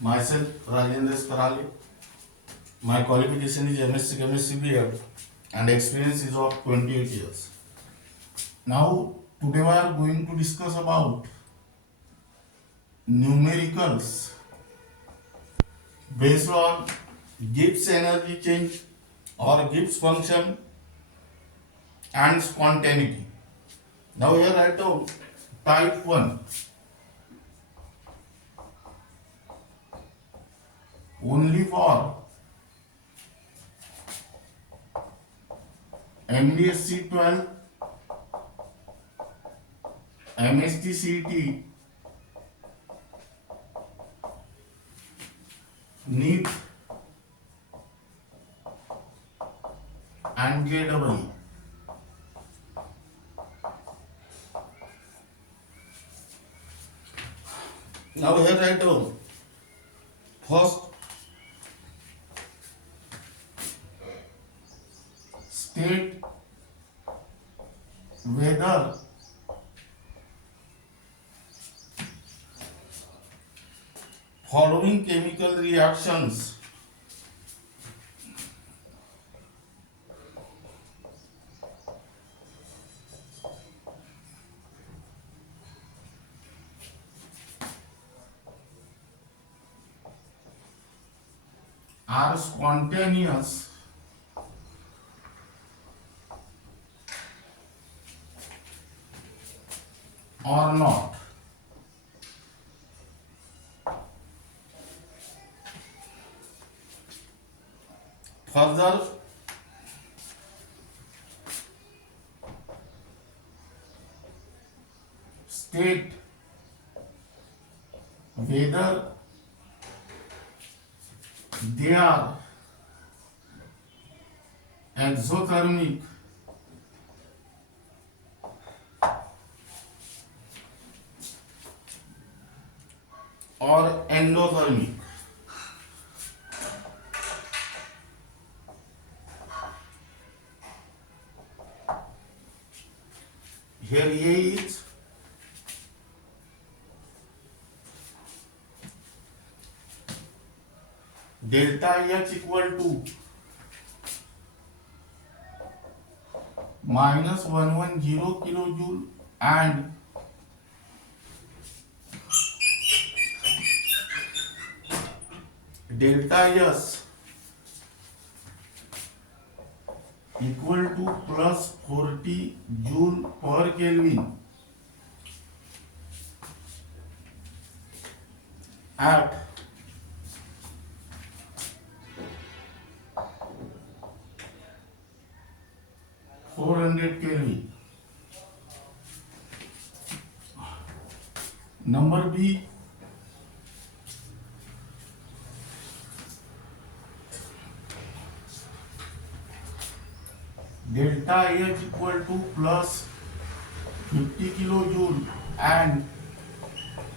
Myself, Rajendra Karale. My qualification is MSc Chemistry B.Ed and experience is of 28 years. Now, today we are going to discuss about numericals based on Gibbs energy change or Gibbs function and spontaneity. Now here I write down type 1. Only for MBSE 12, MHT-CET, NEET and JEE. Now here write down first state whether following chemical reactions are spontaneous or not. Further, state whether they are exothermic or endothermic. Here A is delta H equal to minus 110 kilojoule and delta S equal to plus 40 joule per Kelvin at 400 Kelvin. Number B, delta H equal to plus 50 kilojoule and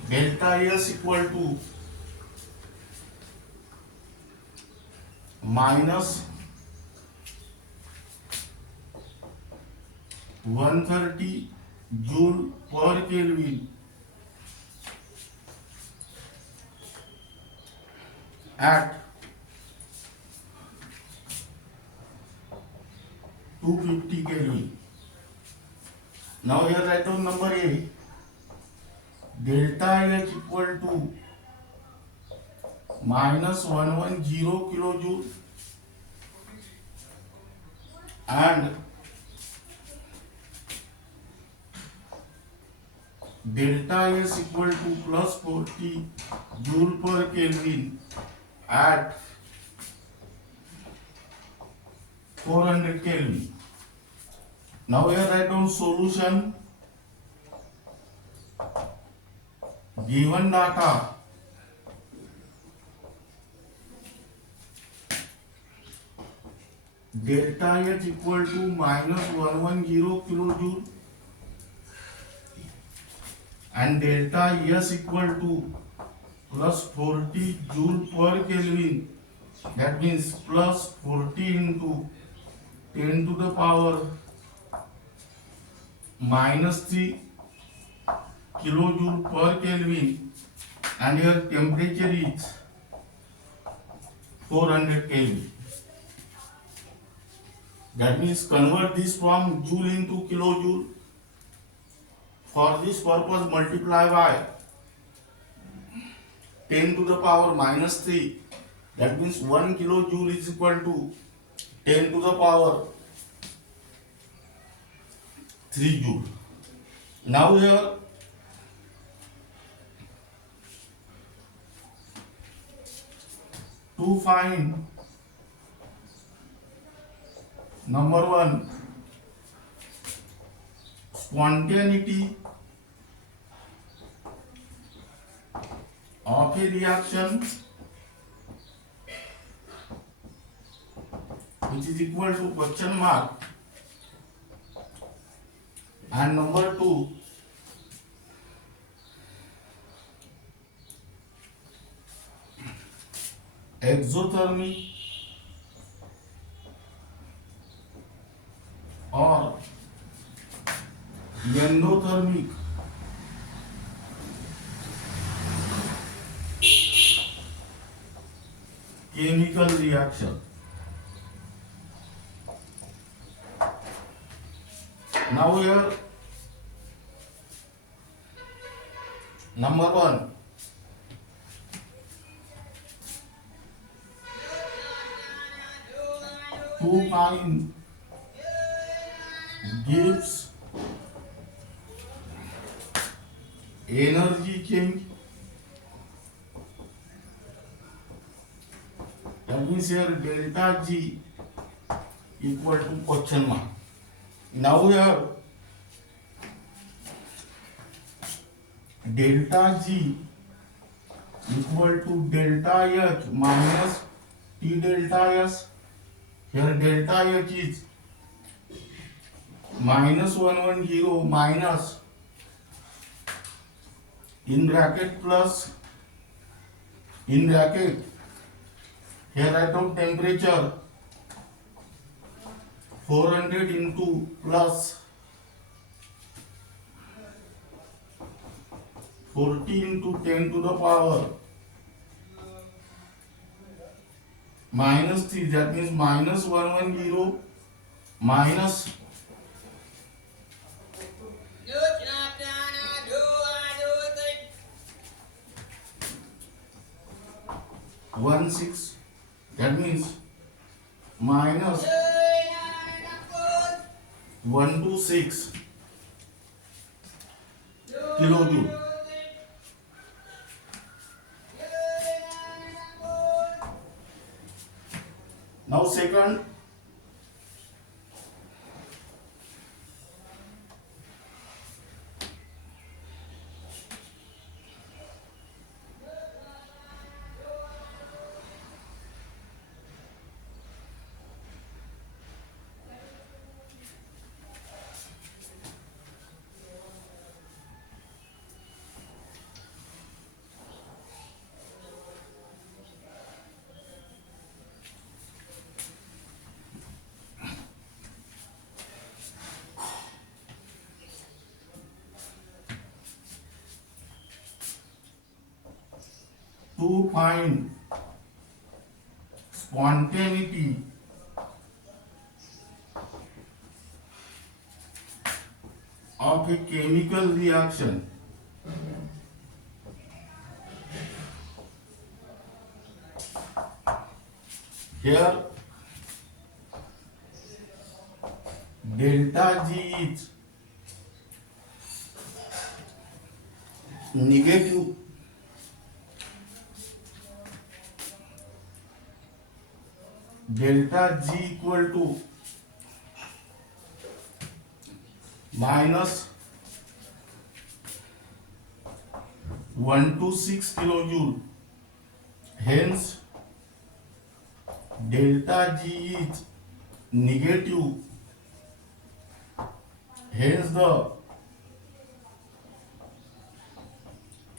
delta S equal to minus 130 joule per Kelvin at 250 Kelvin. Now here write down number A, delta H equal to minus 110 kilojoule and delta S equal to plus 40 joule per Kelvin at 400 Kelvin. Now here write down solution. Given data, delta H equal to minus 110 kilojoule and delta S equal to plus 40 joule per Kelvin. That means plus 40 into 10 to the power minus 3 kilojoule per Kelvin, and here temperature is 400 kV. That means convert this from joule into kilojoule. For this purpose multiply by 10 to the power minus 3. That means 1 kilojoule is equal to 10 to the power 3 joule. Now here to find number 1 spontaneity of a reaction which is equal to question mark, and number 2 exothermic or endothermic chemical reaction. Now here number 1 to find Gibbs energy change. That means here delta G equal to question mark. Now here delta G equal to delta H minus T delta S. Here delta H is minus 110 minus in bracket plus in bracket. Here I took temperature 400 into plus 40 into 10 to the power minus 3. That means minus 110 minus 16. That means minus 126 kilojoule. Now second, to find spontaneity of a chemical reaction. Here delta G is negative delta G equal to minus 126 kilojoule. Hence delta G is negative. Hence the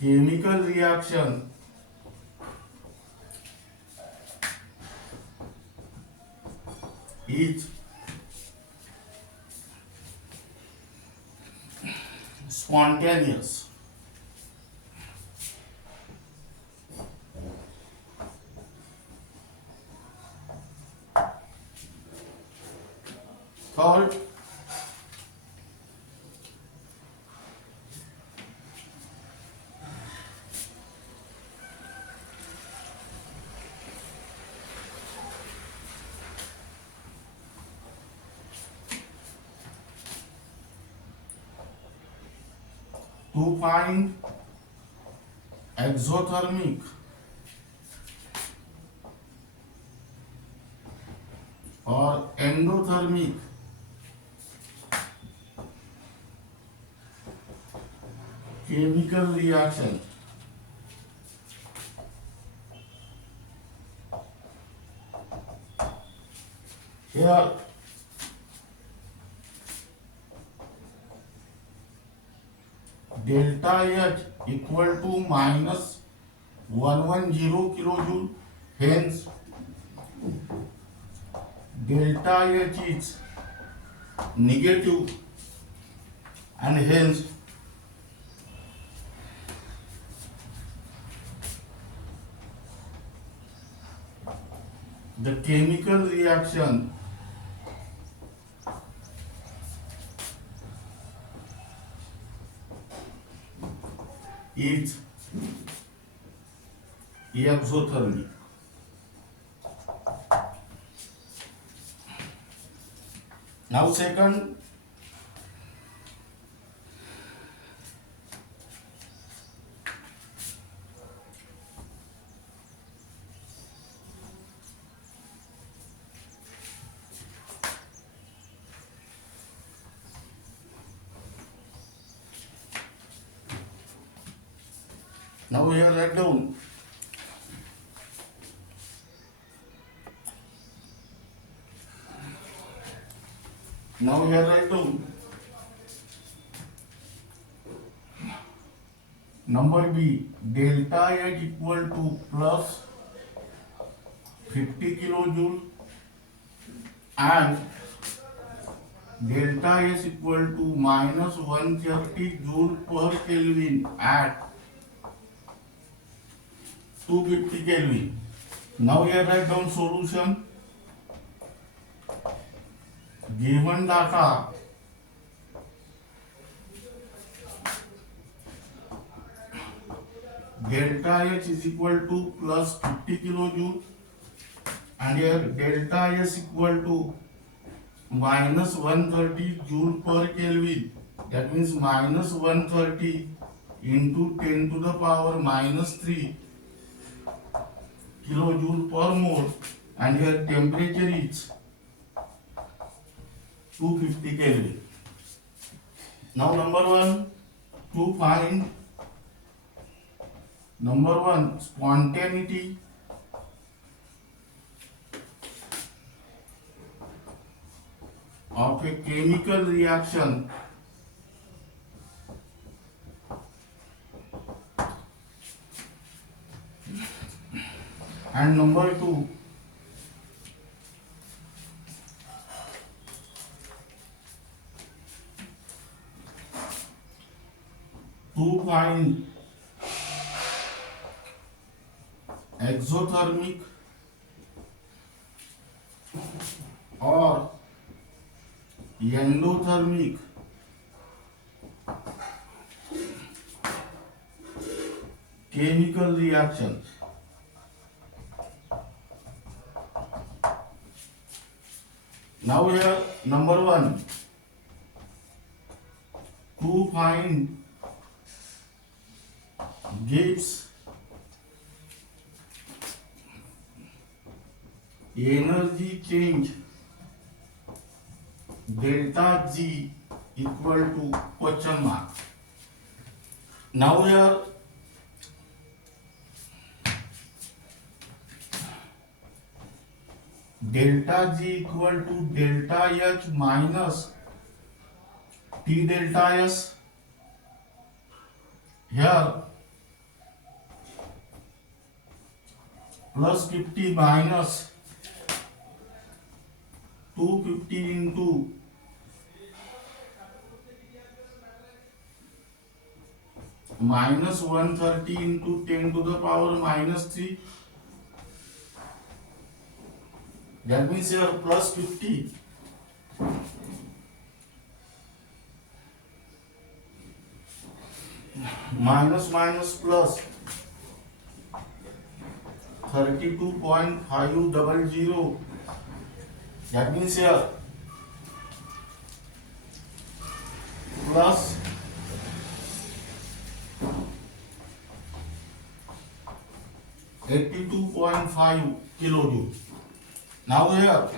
chemical reaction is spontaneous. called to find exothermic or endothermic chemical reaction. Here delta H equal to minus 110 kilojoule, hence delta H is negative and hence the chemical reaction is exothermic. Now second, now here write down number B, delta H equal to plus 50 kilojoule and delta S equal to minus 130 joule per Kelvin at 250 Kelvin. Now here write down solution. Given data, delta H is equal to plus 50 kilojoule and here delta S equal to minus 130 joule per Kelvin. That means minus 130 into 10 to the power minus 3 kilojoule per mole, and here temperature is 250 Kelvin. Now number one, to find number one spontaneity of a chemical reaction and number two, to find exothermic or endothermic chemical reactions. Now here number one, to find Gibbs energy change delta G equal to question mark. Now here delta G equal to delta H minus T delta S. Here plus 50 minus 250 into minus 130 into 10 to the power minus 3. That means here plus 50 minus minus plus 32.500. That means here plus 82.5 kilojoule. Now here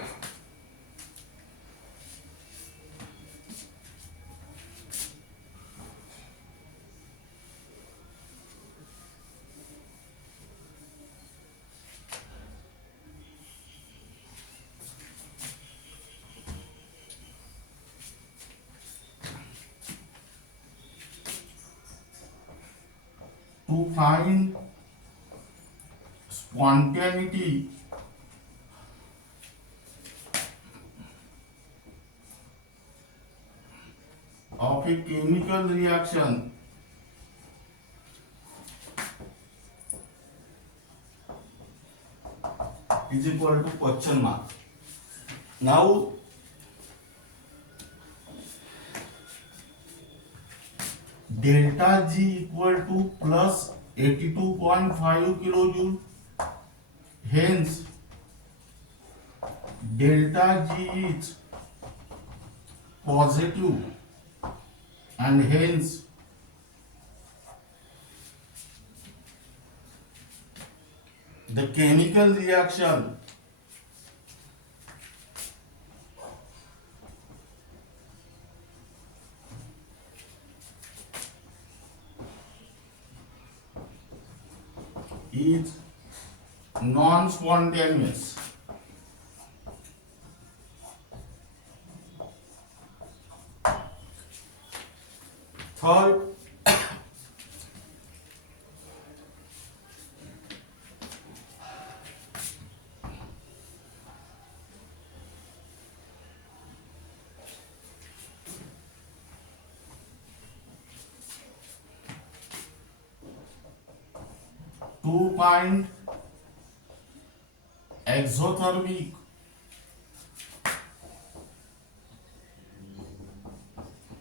'to find spontaneity of a chemical reaction is equal to question mark. Now delta G equal to plus 82.5 kilojoule. Hence delta G is positive and hence the chemical reaction is non-spontaneous. Third, to find exothermic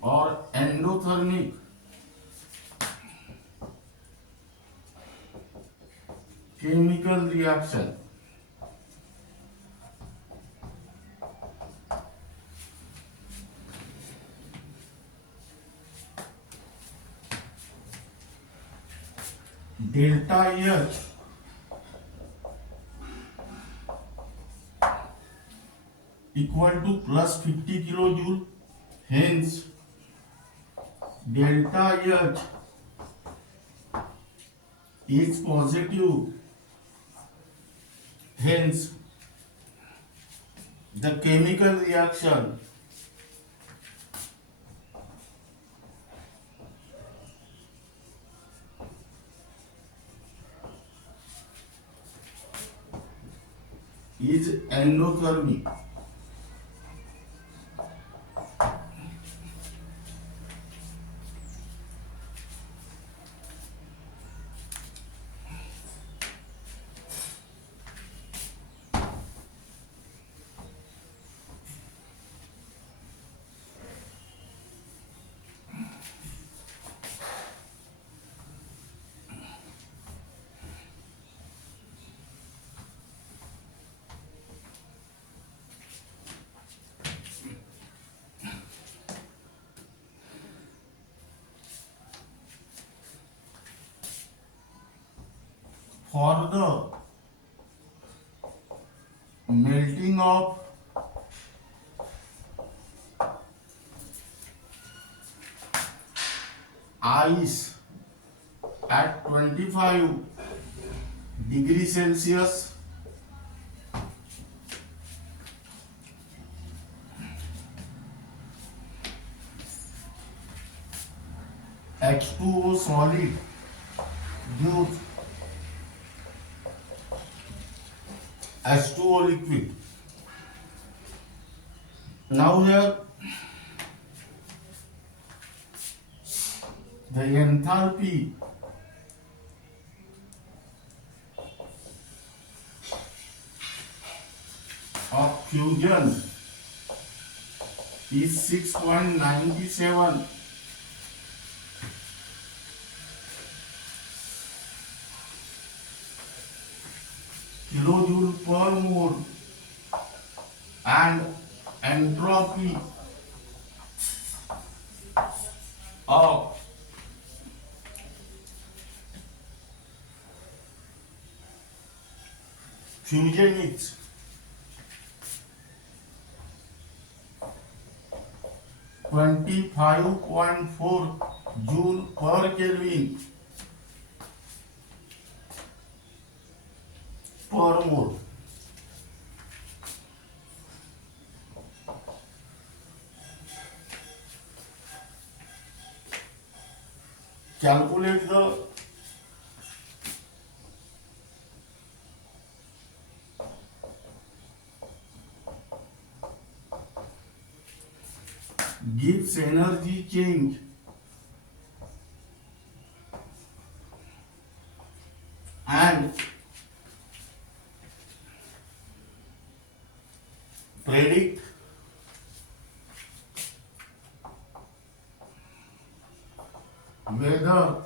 or endothermic chemical reaction delta H equal to plus 50 kilojoule. Hence delta H is positive. Hence the chemical reaction is endothermic. For the melting of ice at 25 degrees Celsius, H2O solid gives H2O liquid. Now here the enthalpy of fusion is 6.97 kilojoule per mole and entropy of fusion is 25.4 joule per Kelvin per mole. Calculate the Gibbs energy change and predict whether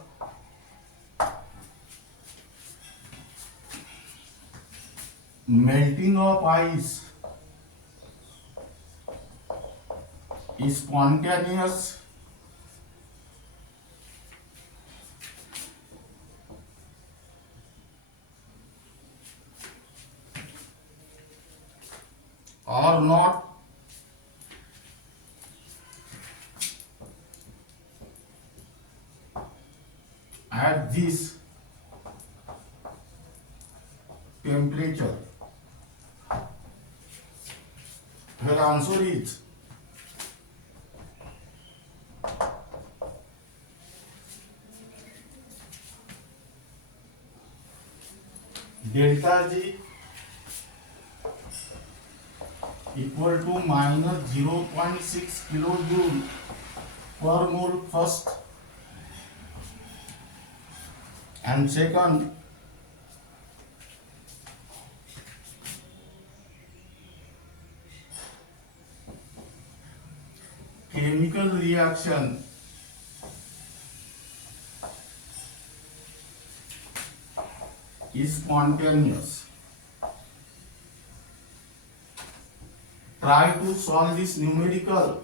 melting of ice is spontaneous or not, at this temperature. Her answer is delta G equal to minus 0.6 kilojoule per mole first, and second chemical reaction is spontaneous. Try to solve this numerical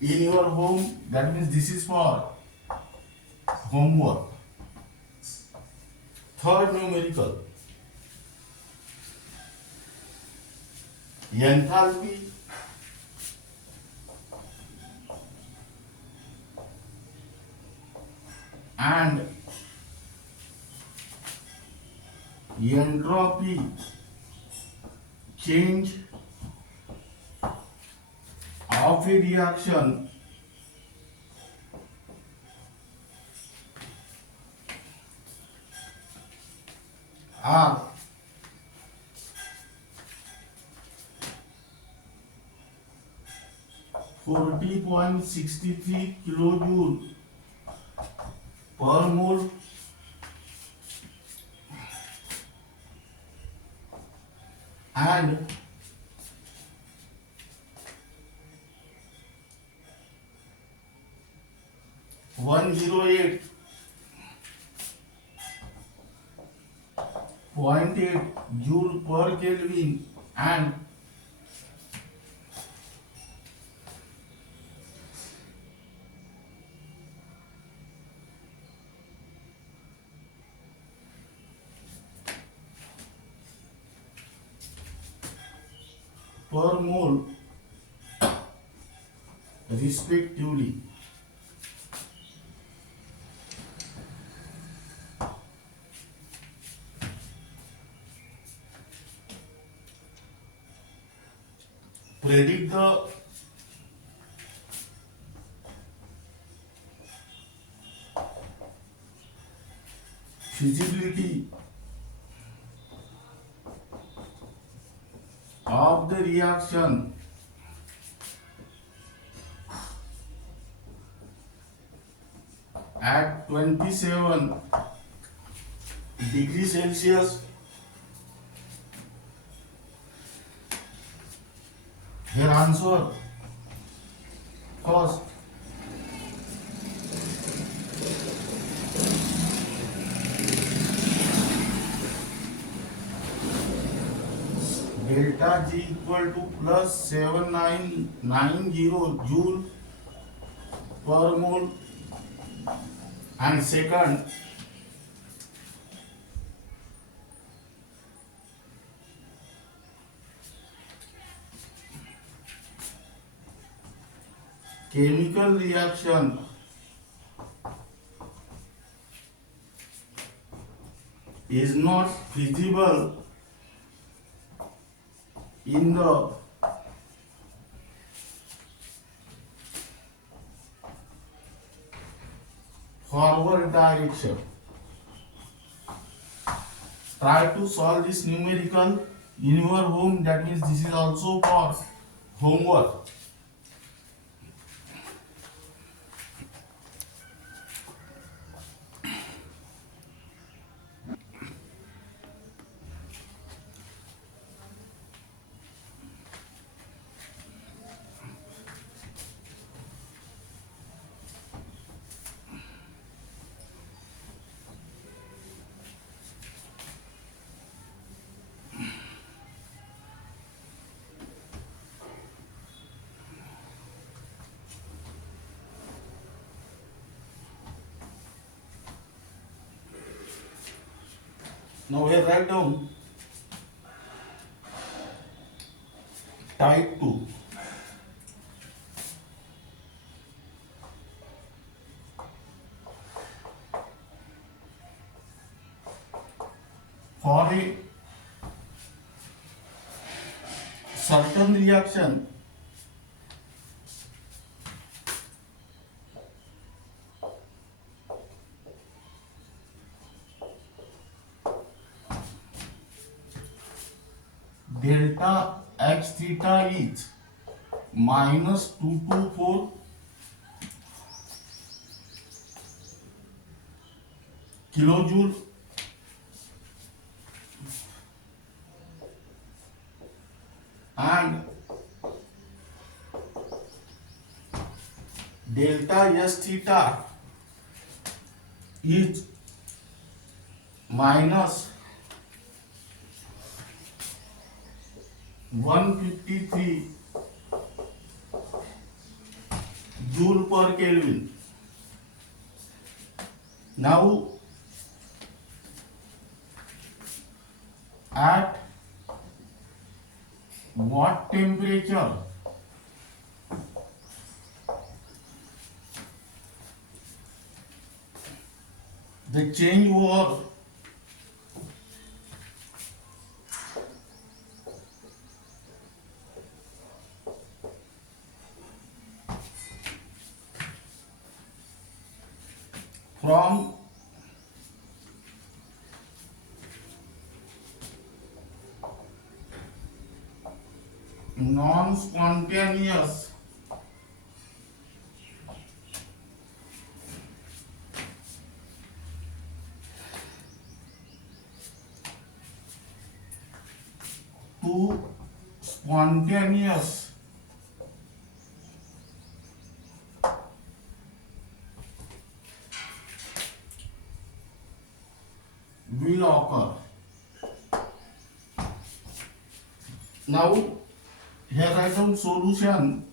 in your home. That means this is for homework. Third numerical, enthalpy and entropy change of a reaction are 40.63 kilojoule per mole and 108.8 joule per Kelvin and per mole respectively. Predict the feasibility of the reaction at 27 degrees Celsius. Her answer first, delta G equal to plus 7990 joule per mole, and second, chemical reaction is not feasible in the forward direction. Try to solve this numerical in your home. That means this is also for homework. Now here write down type 2. For a certain reaction, delta x theta is minus 224 kilojoule and delta s theta is minus 153 joule per Kelvin. Now at what temperature the change over from non-spontaneous to spontaneous will occur. Now here write down solution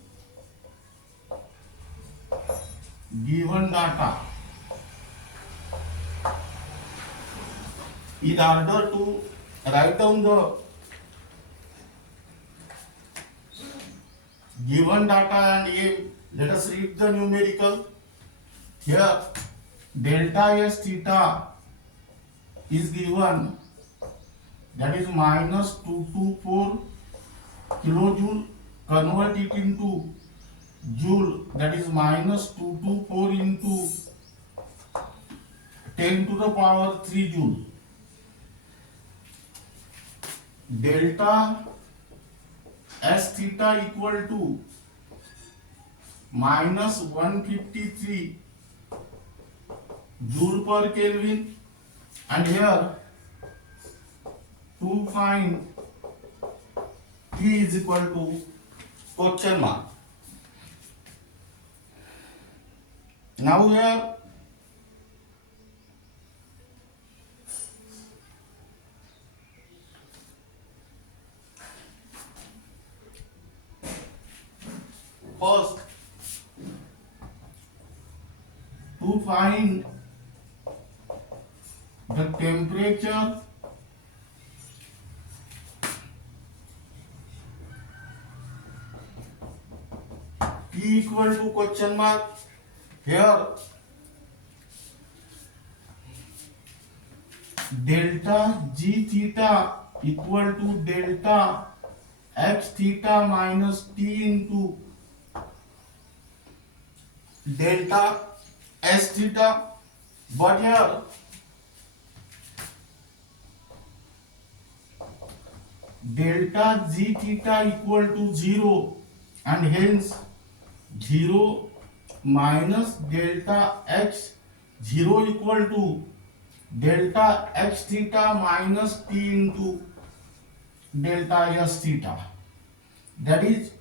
given data. In order to write down the given data and let us read the numerical. Here delta s theta is given, that is minus 224 kilojoule. Convert it into joule, that is minus 224 into 10 to the power 3 joule. Delta s theta equal to minus 153 joule per Kelvin, and here to find T is equal to question mark. Now here First, to find the temperature T equal to question mark. Here delta G theta equal to delta X theta minus T into delta S theta, but here delta G theta equal to 0 and hence 0 minus delta X 0 equal to delta X theta minus T into delta S theta, that is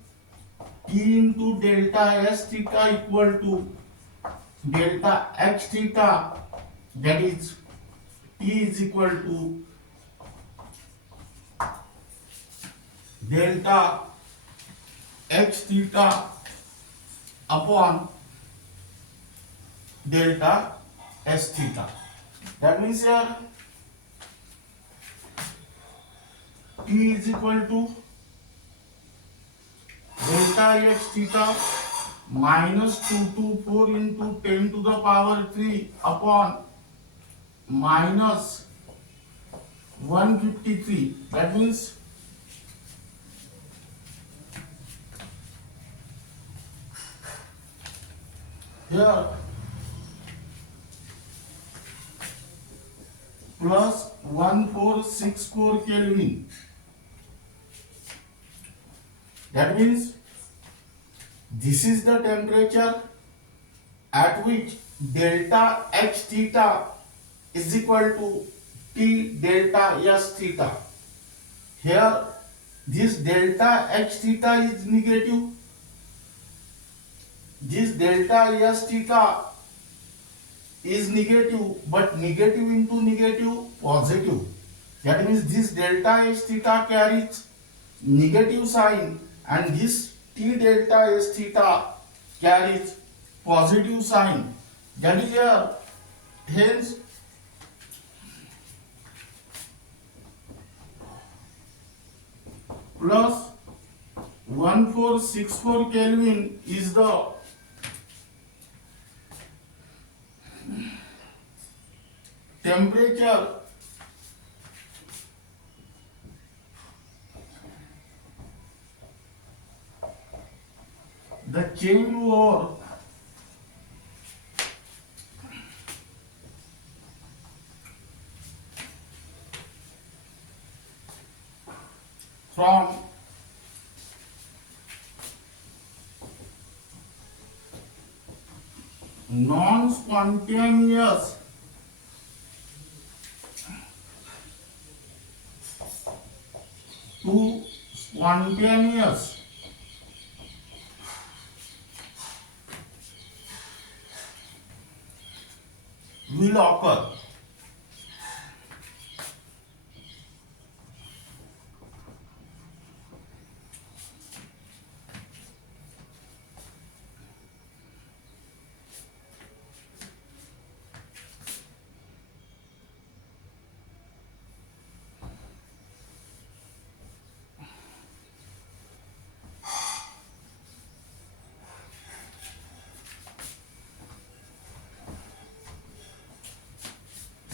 T into delta S theta equal to delta X theta, that is T is equal to delta X theta upon delta S theta. That means here T is equal to delta X theta minus 224 into 10 to the power 3 upon minus 153. That means here plus 1464 Kelvin. That means this is the temperature at which delta X theta is equal to T delta S theta. Here this delta X theta is negative. This delta S theta is negative, but negative into negative positive. That means this delta S theta carries negative sign and this T delta S theta carries positive sign. That is here. Hence plus 1464 Kelvin is the temperature the change over from non-spontaneous to spontaneous will occur.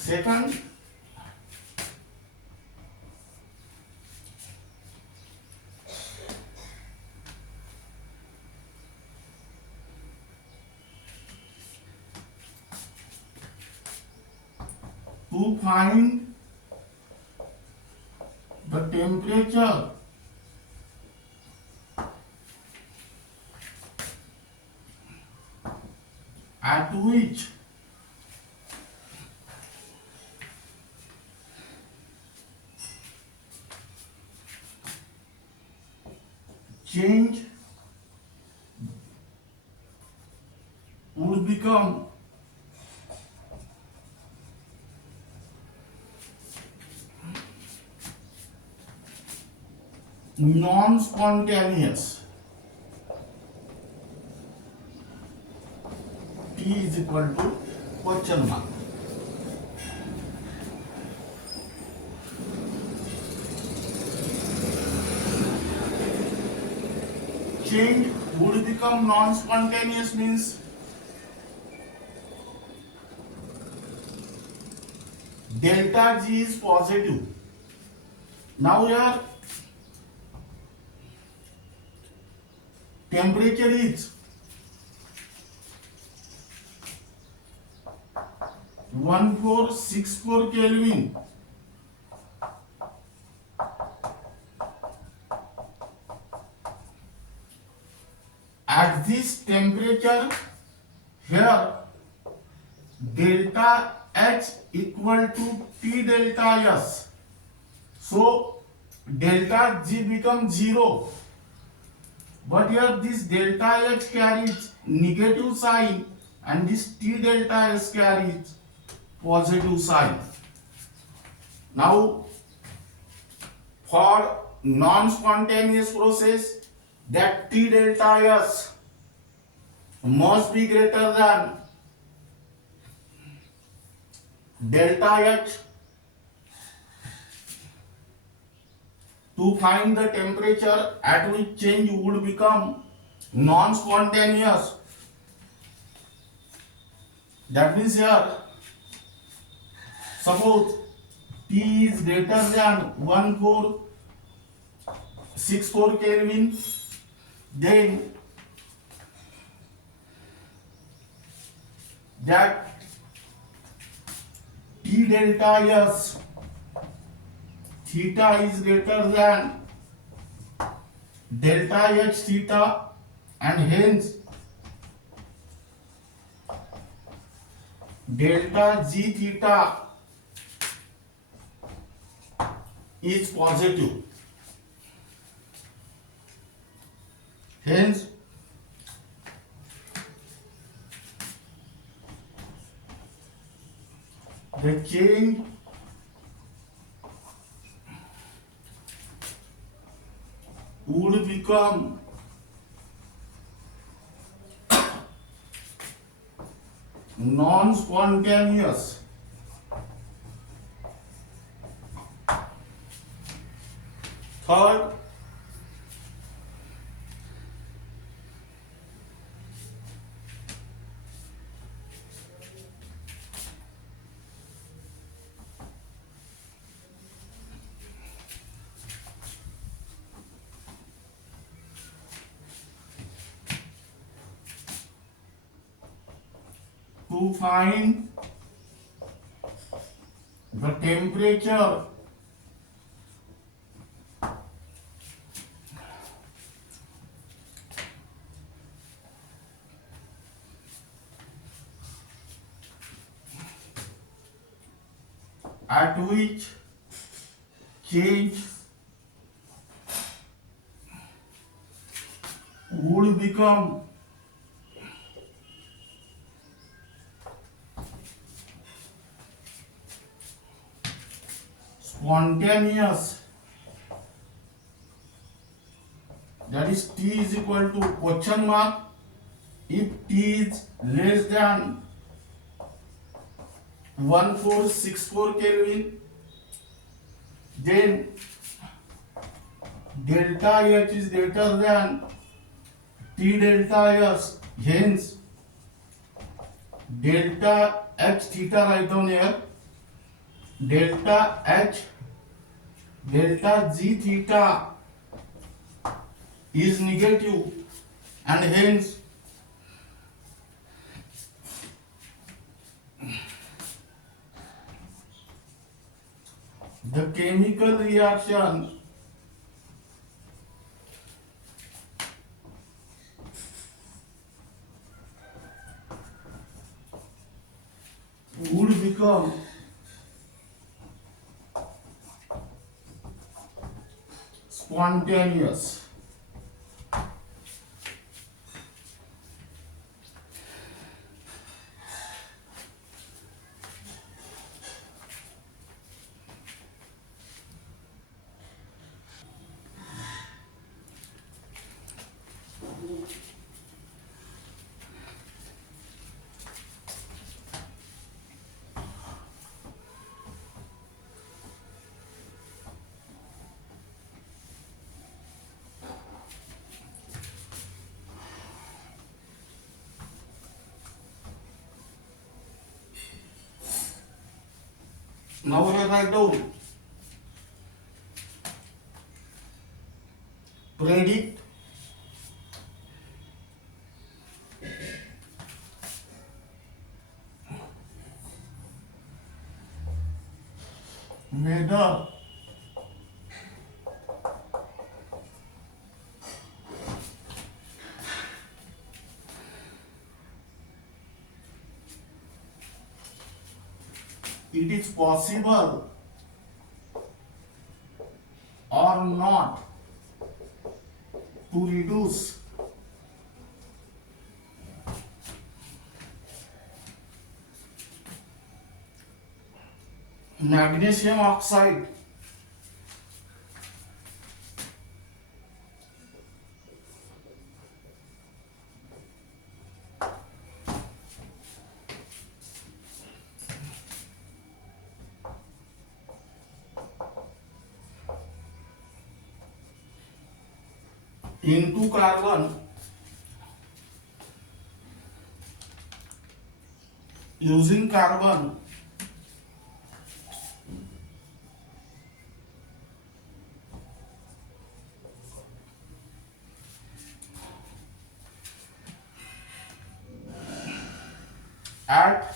Second, to find the temperature at which change would become non-spontaneous. T is equal to question mark. Change would become non-spontaneous means delta G is positive. Now here temperature is 1464 Kelvin. At this temperature, here delta H equal to T delta S. So delta G becomes 0. But here this delta H carries negative sign and this T delta S carries positive sign. Now for non-spontaneous process, that T delta S must be greater than delta H. To find the temperature at which change would become non-spontaneous, that means here suppose T is greater than 1464 Kelvin, then that T delta S theta is greater than delta H theta, and hence delta G theta is positive. Hence the change would become non-spontaneous. Third, to find the temperature at which change would become spontaneous, that is T is equal to question mark. If T is less than 1464 Kelvin, then delta H is greater than T delta S, hence delta H theta write down here, delta H delta G theta is negative, and hence the chemical reaction would become spontaneous. Now here write down predict whether it is possible or not to reduce magnesium oxide into carbon using carbon at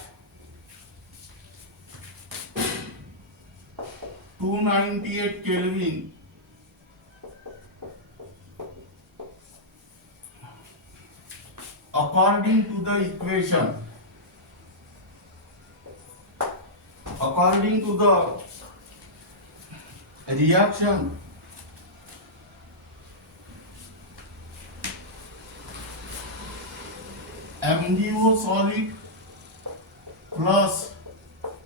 298 Kelvin according to the equation, according to the reaction MgO solid plus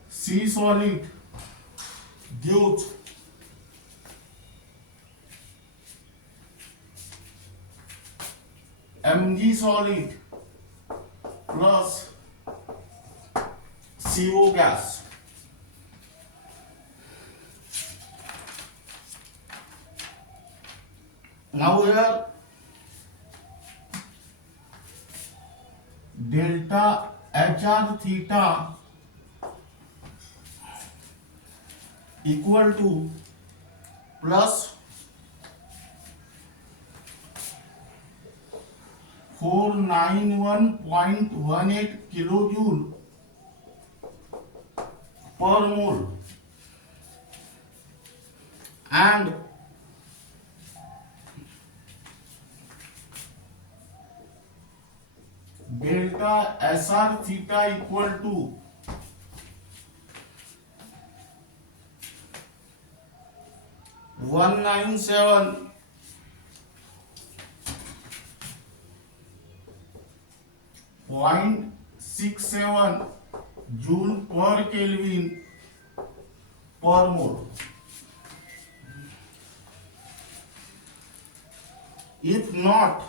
C solid gives Mg solid plus CO gas. Now here delta HR theta equal to plus 491.18 kilojoule per mole and delta SR theta equal to 197.67 joule per Kelvin per mole. If not,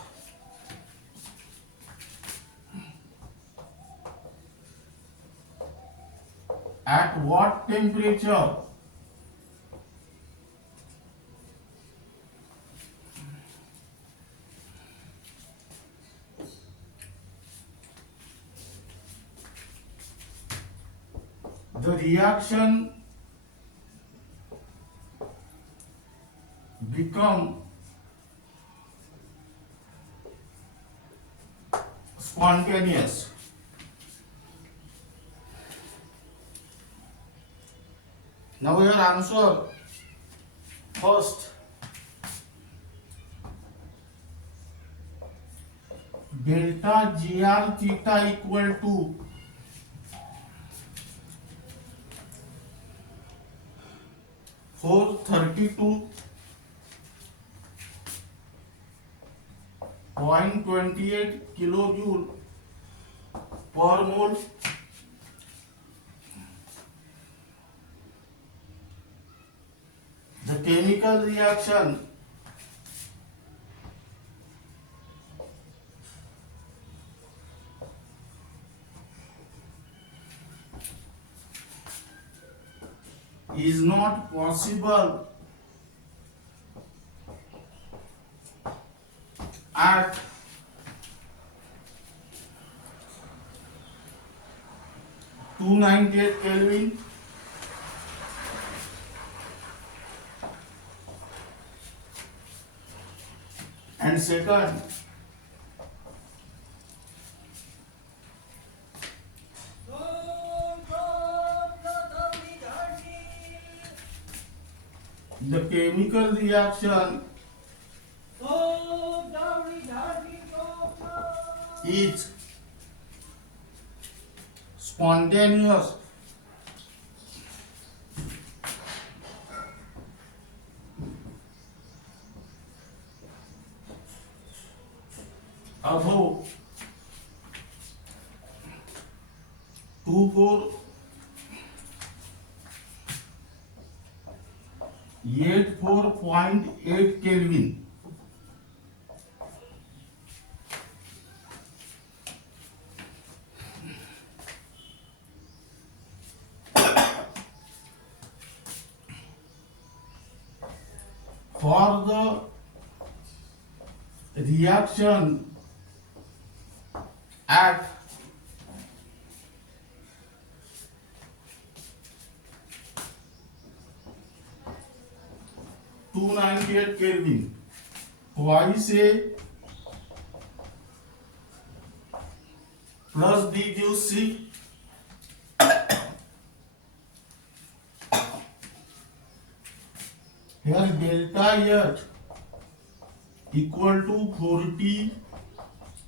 at what temperature the reaction become spontaneous. Now your answer first. Delta GR theta equal to 432.28 kilojoule per mole. The chemical reaction is not possible at 298 Kelvin and second, the chemical reaction is spontaneous above 2484.8 Kelvin. For the reaction at 298 Kelvin, why say plus D gives C? Here delta H equal to 40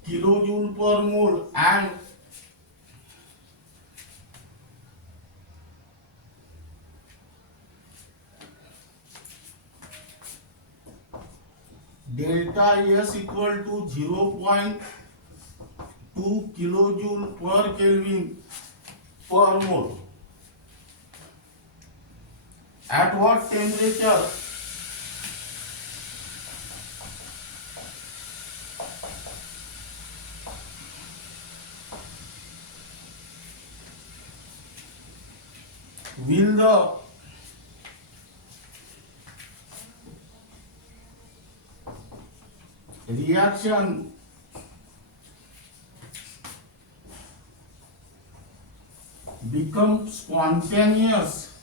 kilojoule per mole and delta S equal to 0.2 kilojoule per Kelvin per mole. At what temperature will the reaction become spontaneous?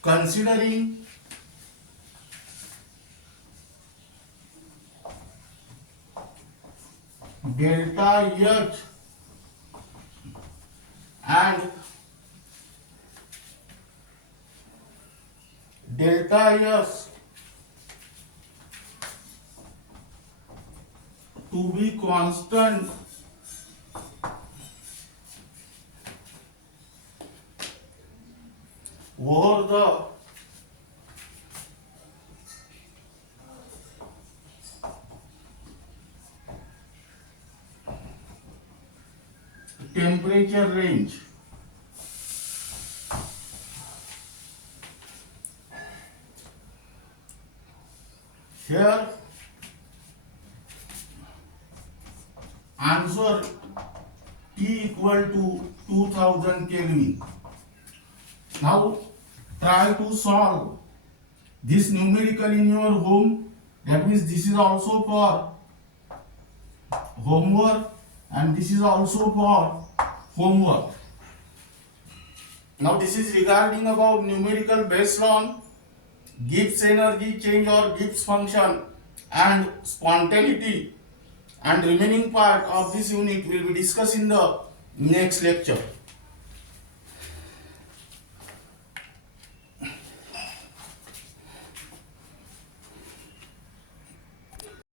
Considering delta H and delta S to be constant over the temperature range. Here answer T equal to 2000 Kelvin. Now try to solve this numerical in your home. That means this is also for homework and this is also for homework. Now this is regarding about numerical based on Gibbs energy change or Gibbs function and spontaneity, and remaining part of this unit will be discussed in the next lecture.